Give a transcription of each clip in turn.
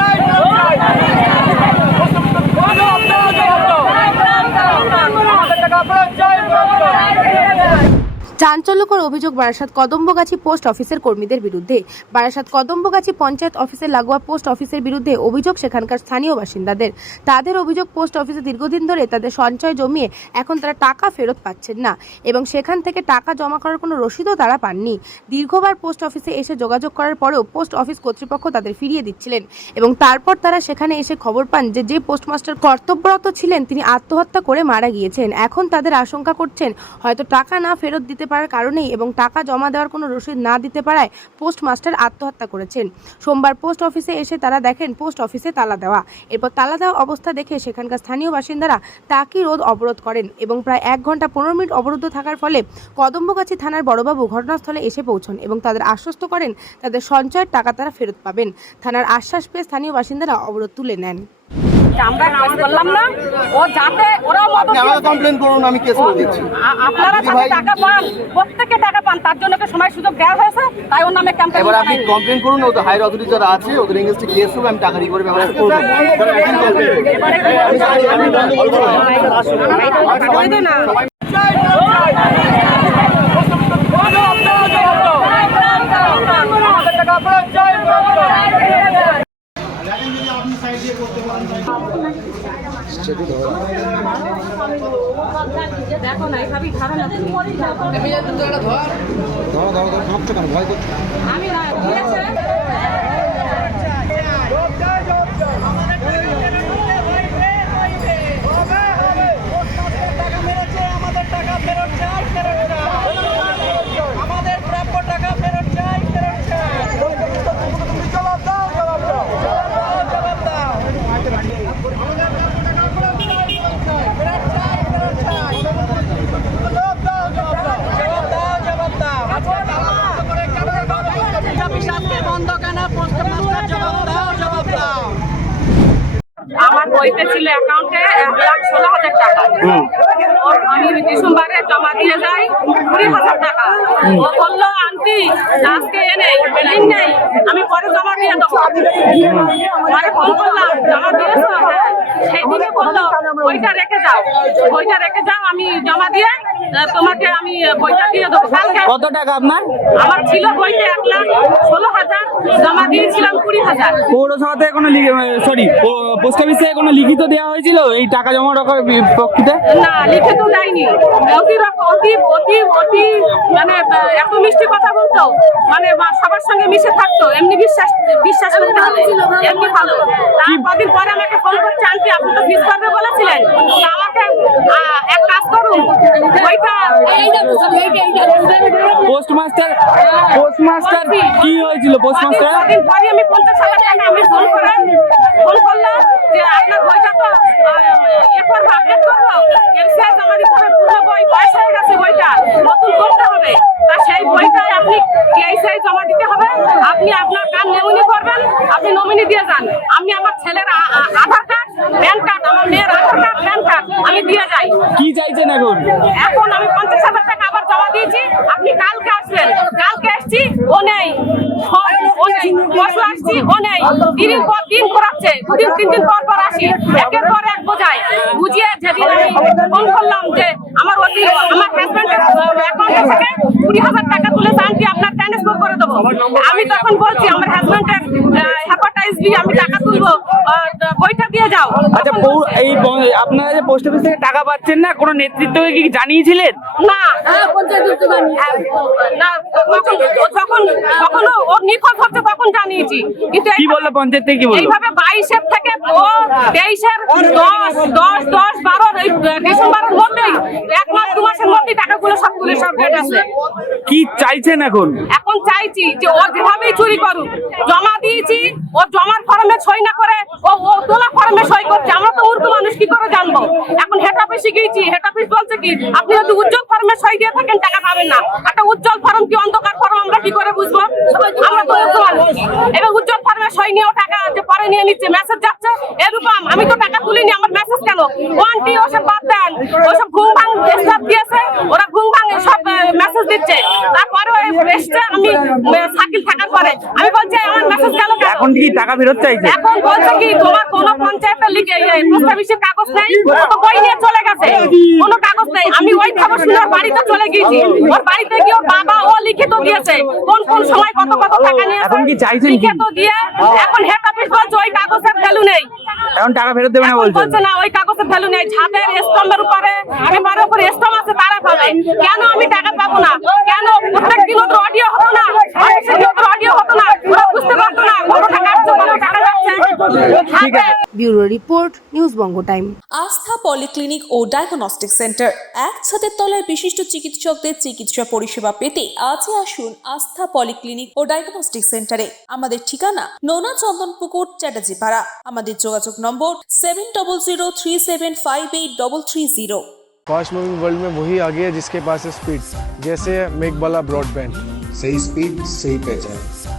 United! চাঞ্চল্যকর অভিযোগ Barasat Kadambagachhi post অফিসের কর্মীদের বিরুদ্ধে। বারাসাত কদম্বগাছি পঞ্চায়েত অফিসের লাগোয়া পোস্ট অফিসের বিরুদ্ধে অভিযোগ সেখানকার স্থানীয় বাসিন্দাদের। তাদের অভিযোগ পোস্ট অফিসে দীর্ঘদিন ধরে তাদের সঞ্চয় জমিয়ে এখন তারা টাকা ফেরত পাচ্ছেন না এবং সেখান থেকে টাকা জমা করার কোনো রসিদও তারা পাননি। দীর্ঘবার পোস্ট অফিসে এসে যোগাযোগ করার পরেও পোস্ট অফিস কর্তৃপক্ষ তাদের ফিরিয়ে দিচ্ছিলেন এবং তারপর তারা সেখানে এসে খবর পান যে যে পোস্টমাস্টার কর্তব্যরত ছিলেন তিনি আত্মহত্যা করে মারা গিয়েছেন। এখন তাদের আশঙ্কা করছেন হয়তো টাকা না ফেরত দিতে পারার কারণেই এবং টাকা জমা দেওয়ার কোনো রসিদ না দিতে পারায় পোস্টমাস্টার আত্মহত্যা করেছেন। সোমবার পোস্ট অফিসে এসে তারা দেখেন পোস্ট অফিসে তালা দেওয়া। এরপর তালা দেওয়া অবস্থা দেখে সেখানকার স্থানীয় বাসিন্দারা টাকি রোধ অবরোধ করেন এবং প্রায় এক ঘণ্টা পনেরো মিনিট অবরুদ্ধ থাকার ফলে কদম্বগাছি থানার বড়বাবু ঘটনাস্থলে এসে পৌঁছন এবং তাদের আশ্বস্ত করেন তাদের সঞ্চয়ের টাকা তারা ফেরত পাবেন। থানার আশ্বাস পেয়ে স্থানীয় বাসিন্দারা অবরোধ তুলে নেন। আমরা কেস করলাম না ও যাতে ওরাও মদত আপনি কমপ্লেন করুন আমি কেস করে দিচ্ছি। আপনারা যাতে টাকা পান প্রত্যেকে টাকা পান তার জন্য কি সময় সুযোগ দেওয়া হয়েছে তাই ওর নামে ক্যাম্পেইন এবার আপনি কমপ্লেন করুন ওদের হায়ার অথরিটি যারা আছে ওদের এগেনস্টে কেস হবে আমি টাকা রিকভারি ব্যবস্থা করব। দেখো না এইভাবেই খাবে না ধরো আমি না দিয়েছে আমাদের বইতে ছিল অ্যাকাউন্টে এক লাখ ষোলো হাজার টাকা। আমি ডিসেম্বরে জমা দিয়ে যাই কুড়ি হাজার টাকা। ও বলল আন্টি আজকে এ নেই দিন নেই আমি পরে জমা দিয়ে দেবো। পরে ফোন করলাম জমা দিয়েছ? হ্যাঁ সেই দিনে বলল বইটা রেখে যাও। বইটা রেখে যাও আমি জমা দিয়ে তোমাকে আমি বইটা দিয়ে দেবো। কালকে কত টাকা আপনার? আমার ছিল বইতে এক লাখ ষোলো হাজার জমা দিয়েছিলাম কুড়ি হাজার। পৌরসভাতে কোনো সরি পোস্ট অফিসে কোনো লিখিত দেওয়া হয়েছিল? এই টাকা জমা রাখার প্রকৃতে না লিখে তো যায়নি। অতি অতি অতি অতি মানে এত মিষ্টি কথা বলতো। মানে সবার সঙ্গে মিশে থাকতো। এমনি বিশ্বাস বিশ্বাস করতে হবে। এমনি ভালো। তার কদিন পরে আমাকে ফোন করছে আন্টি আপনি তো ফিস করবে বলেছিলেন আমাকে এক কাজ করুন ওইটা পোস্টমাস্টার পোস্টমাস্টার কি হয়েছিল পোস্টমাস্টার? পরে আমি পঞ্চাশ হাজার টাকা আমি ফোন করেন ফোন করলাম যে আপনার বইটা তো এ করব আপডেট করব এলসিআই জমা দিতে হবে পুরো বই বয়স হয়ে গেছে বইটা নতুন করতে হবে তা সেই বইটাই আপনি কেআইসিআই জমা দিতে হবে আপনি আপনার কাম নমিনি করবেন আপনি নমিনি দিয়ে যান আমি আমার ছেলের আ- আ- আধার কার্ড প্যান কার্ড আমার মেয়ের আধার কার্ড প্যান কার্ড আমি দিয়ে যাই। কি চাইছেন এখন? এখন আমি পঞ্চাশ হাজার টাকা আবার জমা দিয়েছি। আপনি কালকে আসবেন। কালকে আসছি ও নেই। পরশু আসছি ও নেই। দিনের পর দিন করাচ্ছে। দুদিন তিন দিন পর পর আসি। একের পর এক বোঝায়। বুঝিয়ে যেদিন আমি ফোন করলাম যে আমার অতি আমার হাজব্যান্ডের অ্যাকাউন্টে থেকে কুড়ি হাজার টাকা তুলে আনটি আপনার ট্রান্সফার করে দেবো। আমি তখন বলছি আমার হাজব্যান্ডের হেপাটাইটিস বি আমি টাকা তুলবো। বইটা দিয়ে যাও। আচ্ছা এই আপনারা যে পোস্ট অফিস থেকে টাকা পাচ্ছেন না কোনো নেতৃত্বকে কি জানিয়েছিলেন? না। ও যখন নিখোঁজ হচ্ছে তখন জানিয়েছি। কিন্তু কি বলল পঞ্চায়েত থেকে কি বলল? এইভাবে বাইশের থেকে ও তেইশের দশ দশ দশ বারো ডিসেম্বরের মধ্যেই এক মাস দু মাসের মধ্যেই টাকাগুলো সব রেট আছে কি চাইছেন এখন? এখন চাইছি যে ও যেভাবেই চুরি করুক জমা দিয়েছি। ও জমার ফর্মে সই না করে ও ও তোলা ফর্মে সই করছে। আমরা তো ছোট মানুষ কি করে জানব? এখন হেড অফিসে গিয়েছি। হেড অফিস বলছে কি আপনি যদি উজ্জ্বল ফর্মে সই দিয়ে থাকেন টাকা পাবেন না। একটা উজ্জ্বল ফর্ম কি অন্ধকার ফর্ম আমরা কি করে বুঝব? আমরা তো মূর্খ মানুষ। এবার উজ্জ্বল ফর্মে সই নিয়েও টাকা যে পরে নিয়ে নিচ্ছে মেসেজ যাচ্ছে এরকম আমি তো টাকা তুলিনি আমার মেসেজ কেন? ওয়ানটি ওসব বাদ দেন। ওসব ঘুম ভাঙ সব দিয়েছে ওরা ঘুম ভাঙ সব মেসেজ দিচ্ছে। তারপরে আমি আহ, সাইকেল থাকার পরে। আমি বলছি আমার মেসেজ গেল এখন কি টাকা ফেরত চাইছে? এখন বলছে কি তোমার কোন পঞ্চায়েতের লিখে প্রস্তাবিসের কাগজ নেই তো বই নিয়ে চলে গেছে। কোনো কাগজ নেই। আমি ওই খবর শুনে বাড়িতে চলে গিয়েছি। ওর বাড়িতে গিয়ে ওর বাবা ও লিখিত দিয়েছে। কোন কোন সময় কত কত টাকা নিয়েছে এখন কি চাইছেন কি? লিখিত দিয়ে এখন হেড অফিস বলছে ওই কাগজের ভ্যালু নেই। এখন টাকা ফেরত দেবে না বলছে? বলছে না ওই কাগজের ভ্যালু নেই। ছাদের স্তম্ভের উপরে একেবারে উপরে স্তম্ভ আছে তারা পাবে। কেন আমি টাকা পাবো না? কেন প্রত্যেক দিন ওদের অডিও হতো না মানুষের কি ওদের অডিও হতো না ওরা বুঝতে পারতো না কত টাকা আসছে কত টাকা যাচ্ছে ঠিক আছে bureau report news Banga time Astha polyclinic ও ডায়াগনস্টিক সেন্টার এক ছাদের তলায় বিশিষ্ট চিকিৎসকদের চিকিৎসা পরিষেবা পেতে আজই আসুন আস্থা পলিক্লিনিক ও ডায়াগনস্টিক সেন্টারে আমাদের ঠিকানা নোনা চন্দনপুকুর চ্যাটার্জিপাড়া আমাদের যোগাযোগ নম্বর seven double zero three seven five eight double three zero fast moving world में वही आ गया जिसके पास है स्पीड जैसे मेक वाला ब्रॉडबैंड सही स्पीड सही पहचान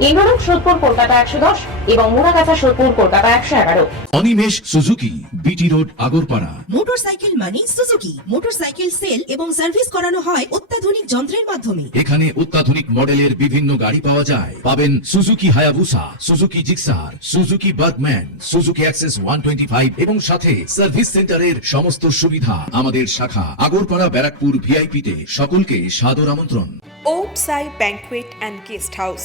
ইন্দ্রলোক সোদপুর কলকাতা একশো দশ এবং সোদপুর কলকাতা একশো এগারো। Animesh Suzuki BT road Agarpara. Motorcycle মানে সুজুকি। মোটরসাইকেল সেল এবং সার্ভিস করানো হয় অত্যাধুনিক যন্ত্রের মাধ্যমে। এখানে অত্যাধুনিক মডেলের বিভিন্ন গাড়ি পাওয়া যায়। পাবেন Suzuki Hayabusa Suzuki Gixxer Suzuki Burgman Suzuki Access one twenty five এবং সাথে সার্ভিস সেন্টারের সমস্ত সুবিধা আমাদের শাখা আগরপাড়া ব্যারাকপুর ভিআইপি তে। সকলকে সাদর আমন্ত্রণ। ওম সাই ব্যাংকুয়েট অ্যান্ড গেস্ট হাউস